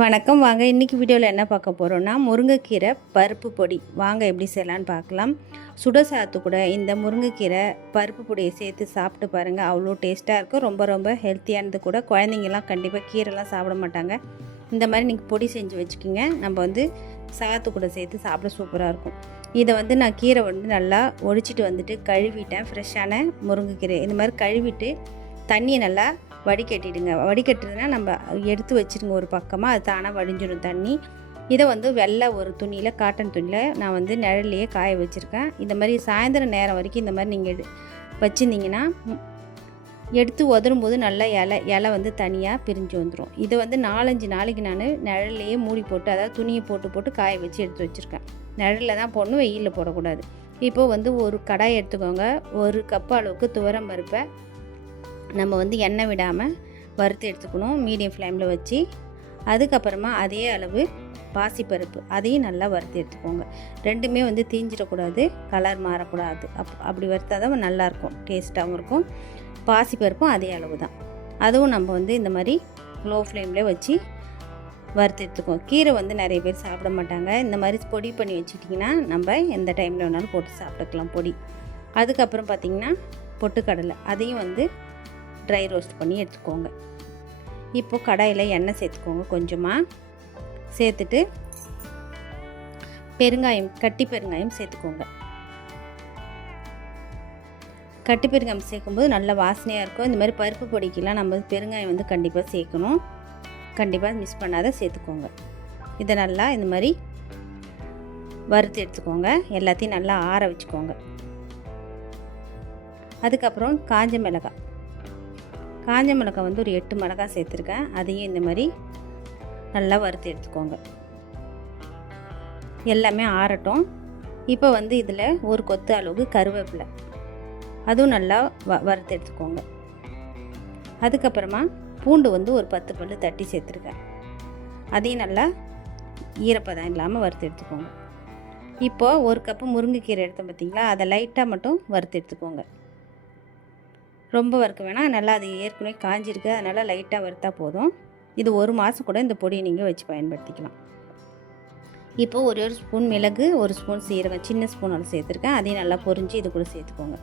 வணக்கம். வாங்க இன்றைக்கி வீடியோவில் என்ன பார்க்க போகிறோன்னா முருங்கைக்கீரை பருப்பு பொடி. வாங்க எப்படி செய்யலான்னு பார்க்கலாம். சுட சாத்து கூட இந்த முருங்கைக்கீரை பருப்பு பொடியை சேர்த்து சாப்பிட்டு பாருங்கள் அவ்வளோ டேஸ்ட்டாக இருக்கும். ரொம்ப ரொம்ப ஹெல்த்தியானது கூட. குழந்தைங்கெல்லாம் கண்டிப்பாக கீரைலாம் சாப்பிட மாட்டாங்க. இந்த மாதிரி நீங்கள் பொடி செஞ்சு வச்சுக்கோங்க. நம்ம வந்து சாத்து கூட சேர்த்து சாப்பிட சூப்பராக இருக்கும். இதை வந்து நான் கீரை வந்து நல்லா ஒழிச்சிட்டு வந்துட்டு கழுவிட்டேன். ஃப்ரெஷ்ஷான முருங்கைக்கீரை. இந்த மாதிரி கழுவிட்டு தண்ணியை நல்லா வடிகட்டிடுங்க. வடிகட்டுறதுனா நம்ம எடுத்து வச்சுருங்க ஒரு பக்கமாக அது தானாக வடிஞ்சிடும் தண்ணி. இதை வந்து வெள்ளை ஒரு துணியில் காட்டன் துணியில் நான் வந்து நிழல்லையே காய வச்சுருக்கேன். இந்த மாதிரி சாயந்தரம் நேரம் வரைக்கும் இந்த மாதிரி நீங்கள் எடு வச்சுருந்தீங்கன்னா எடுத்து உதரும் போது நல்லா இலை இலை வந்து தனியாக பிரிஞ்சு வந்துடும் இதை வந்து நாலஞ்சு நாளைக்கு நான் நிழல்லையே மூடி போட்டு அதாவது துணியை போட்டு போட்டு காய வச்சு எடுத்து வச்சுருக்கேன். நிழலில் தான் போடணும் வெயிலில் போடக்கூடாது. இப்போது வந்து ஒரு கடாய் எடுத்துக்கோங்க. ஒரு கப் அளவுக்கு துவரம் பருப்பை நம்ம வந்து எண்ணெய் விடாமல் வறுத்து எடுத்துக்கணும் மீடியம் ஃப்ளேமில் வச்சு. அதுக்கப்புறமா அதே அளவு பாசிப்பருப்பு அதையும் நல்லா வறுத்து எடுத்துக்கோங்க. ரெண்டுமே வந்து தீஞ்சிடக்கூடாது கலர் மாறக்கூடாது. அப் அப்படி வறுத்தா தான் நல்லாயிருக்கும் டேஸ்ட்டாகவும் இருக்கும். பாசிப்பருப்பும் அதே அளவு தான். அதுவும் நம்ம வந்து இந்த மாதிரி லோ ஃப்ளேமில் வச்சு வறுத்து எடுத்துக்குவோம் கீரை வந்து நிறைய பேர் சாப்பிட மாட்டாங்க. இந்த மாதிரி பொடி பண்ணி வச்சுட்டிங்கன்னா நம்ம எந்த டைமில் வேணாலும் போட்டு சாப்பிட்டுக்கலாம் பொடி. அதுக்கப்புறம் பார்த்திங்கன்னா பொட்டுக்கடலை அதையும் வந்து ட்ரை ரோஸ்ட் பண்ணி எடுத்துக்கோங்க. இப்போது கடாயில் எண்ணெய் சேர்த்துக்கோங்க கொஞ்சமாக சேர்த்துட்டு பெருங்காயம் கட்டி பெருங்காயம் சேர்த்துக்கோங்க. கட்டி பெருங்காயம் சேர்க்கும்போது நல்ல வாசனையாக இருக்கும். இந்த மாதிரி பருப்பு பொடிக்கெல்லாம் நம்ம பெருங்காயம் வந்து கண்டிப்பாக சேர்க்கணும். கண்டிப்பாக மிஸ் பண்ணாத சேர்த்துக்கோங்க. இதை நல்லா இந்த மாதிரி வறுத்து எடுத்துக்கோங்க. எல்லாத்தையும் நல்லா ஆற வச்சுக்கோங்க. அதுக்கப்புறம் காஞ்ச மிளகாய். காஞ்ச மிளகாய் வந்து ஒரு எட்டு மிளகாய் சேர்த்துருக்கேன். அதையும் இந்த மாதிரி நல்லா வறுத்து எடுத்துக்கோங்க. எல்லாமே ஆறட்டும். இப்போ வந்து இதில் ஒரு கொத்து அளவுக்கு கருவேப்பிலை. அதுவும் நல்லா வ வறுத்து எடுத்துக்கோங்க. அதுக்கப்புறமா பூண்டு வந்து ஒரு பத்து பல்லு தட்டி சேர்த்துருக்கேன். அதையும் நல்லா ஈரப்பதம் இல்லாமல் வறுத்து எடுத்துக்கோங்க. இப்போது ஒரு கப்பு முருங்கைக்கீரை எடுத்தோம் பார்த்தீங்களா? அதை லைட்டாக மட்டும் வறுத்து எடுத்துக்கோங்க. ரொம்ப வறுக்க வேணாம். நல்லா அது ஏற்கனவே காஞ்சிருக்கு. அதனால் லைட்டாக வறுத்தா போதும். இது ஒரு மாதம் கூட இந்த பொடியை நீங்கள் வச்சு பயன்படுத்திக்கலாம். இப்போ ஒரு ஒரு ஸ்பூன் மிளகு ஒரு ஸ்பூன் சீரகம் சின்ன ஸ்பூன் சேர்த்துருக்கேன். அதையும் நல்லா பொரிஞ்சு இது கூட சேர்த்துக்கோங்க.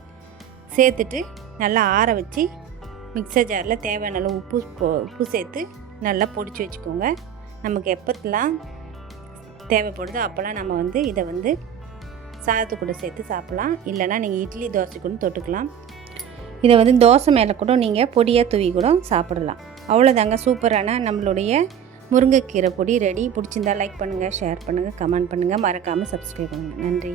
சேர்த்துட்டு நல்லா ஆற வச்சு மிக்சர் ஜாரில் தேவையான அளவு உப்பு உப்பு சேர்த்து நல்லா பொடிச்சு வச்சுக்கோங்க. நமக்கு எப்போத்தெல்லாம் தேவைப்படுதோ அப்போல்லாம் நம்ம வந்து இதை வந்து சாதத்து கூட சேர்த்து சாப்பிட்லாம். இல்லைனா நீங்கள் இட்லி தோசை கூட தொட்டுக்கலாம். இதை வந்து தோசை மேலே கூட நீங்கள் பொடியாக தூவி கூட சாப்பிடலாம். அவ்வளோதாங்க சூப்பரான நம்மளுடைய முருங்கைக்கீரை பொடி ரெடி. பிடிச்சிருந்தா லைக் பண்ணுங்கள் ஷேர் பண்ணுங்கள் கமெண்ட் பண்ணுங்கள் மறக்காமல் சப்ஸ்கிரைப் பண்ணுங்கள் நன்றி.